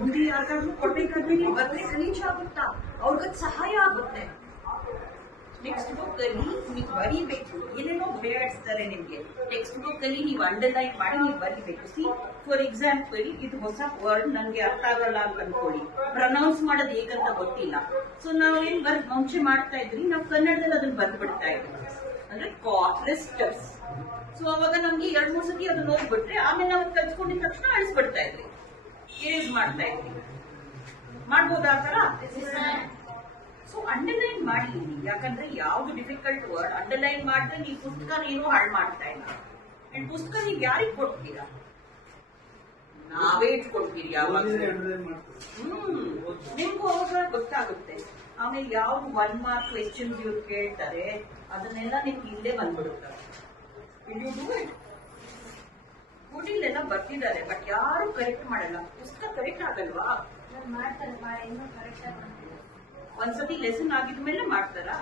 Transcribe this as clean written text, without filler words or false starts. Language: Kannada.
ಮುಂದೆ ಯಾರಿಗಾದ್ರೂ ಕೊಡ್ಬೇಕಾದ್ರೆ ನೀವು ಬರ್ಲಿಕ್ಕೆ ರೀಚ್ ಆಗುತ್ತಾ, ಅವ್ರಿಗದ್ ಸಹಾಯ ಆಗುತ್ತೆ. ಟೆಕ್ಸ್ಟ್ ಬುಕ್ ಅಲ್ಲಿ ನೀವು ಬರೀಬೇಕು, ಏನೇನೋ ಭಯ ಆಡಿಸ್ತಾರೆ ನಿಮ್ಗೆ. ಟೆಕ್ಸ್ಟ್ ಬುಕ್ ಅಲ್ಲಿ ನೀವು ಅಂಡರ್ಲೈನ್ ಮಾಡಿ ನೀವು ಬರೀಬೇಕು. ಸಿ ಫಾರ್ ಎಕ್ಸಾಂಪಲ್, ಇದು ಹೊಸ ವರ್ಡ್ ನನ್ಗೆ ಅರ್ಥ ಆಗಲ್ಲ ಅಂತ ಅನ್ಕೊಳ್ಳಿ, ಪ್ರನೌನ್ಸ್ ಮಾಡೋದು ಹೇಗಂತ ಗೊತ್ತಿಲ್ಲ. ಸೊ ನಾವೇನ್ ಮುಂಚೆ ಮಾಡ್ತಾ ಇದ್ರಿ, ನಾವು ಕನ್ನಡದಲ್ಲಿ ಅದನ್ನ ಬರ್ದು ಬಿಡ್ತಾ ಇದ್ವಿ, ಅಂದ್ರೆ ಲೆಸ್ಟರ್ಸ್. ಸೊ ಅವಾಗ ನಮ್ಗೆ 2-3 ಸತಿ ಅದನ್ನ ಓದ್ಬಿಟ್ರೆ ಆಮೇಲೆ ನಾವು ಕಲ್ಸ್ಕೊಂಡಿದ ತಕ್ಷಣ ಅಳಿಸ್ಬಿಡ್ತಾ ಇದ್ರಿ, ಯೂಸ್ ಮಾಡ್ತಾ ಇದ್ವಿ. ಮಾಡ್ಬೋದಾ ಆ ತರ? ಸೊ ಅಂಡರ್ಲೈನ್ ಮಾಡಿ, ಯಾಕಂದ್ರೆ ಯಾವ್ದು ಡಿಫಿಕಲ್ಟ್ ವರ್ಡ್ ಅಂಡರ್ಲೈನ್ ಮಾಡಿದ್ರೆ ನೀವು ಪುಸ್ತಕ ಏನೋ ಹಾಳು ಮಾಡ್ತಾ ಇಲ್ಲ. ಅಂಡ್ ಪುಸ್ತಕ ನೀವು ಯಾರಿಗೆ ಕೊಡ್ತೀರಾ? ನಾವೇ ಇಟ್ಕೊಡ್ತೀರಿ ಯಾವಾಗ. ನಿಮ್ಗೂ ಅವಾಗ ಗೊತ್ತಾಗುತ್ತೆ. ಆಮೇಲೆ ಯಾವ್ದು 1 ಮಾರ್ಕ್ ಕ್ವೆಶ್ಚನ್ಸ್ ಇವ್ರು ಕೇಳ್ತಾರೆ ಅದನ್ನೆಲ್ಲ ನಿಮ್ಗೆ ಇಲ್ಲೇ ಬಂದ್ಬಿಡುತ್ತಾರೆ. ಇಲ್ಲೆಲ್ಲ ಬರ್ತಿದ್ದಾರೆ, ಬಟ್ ಯಾರು ಕರೆಕ್ಟ್ ಮಾಡಲ್ಲ. ಪುಸ್ತಕ ಕರೆಕ್ಟ್ ಆಗಲ್ವಾ? ಒಂದ್ಸತಿ ಲೆಸನ್ ಆಗಿದ್ಮೇಲೆ ಮಾಡ್ತಾರಾ?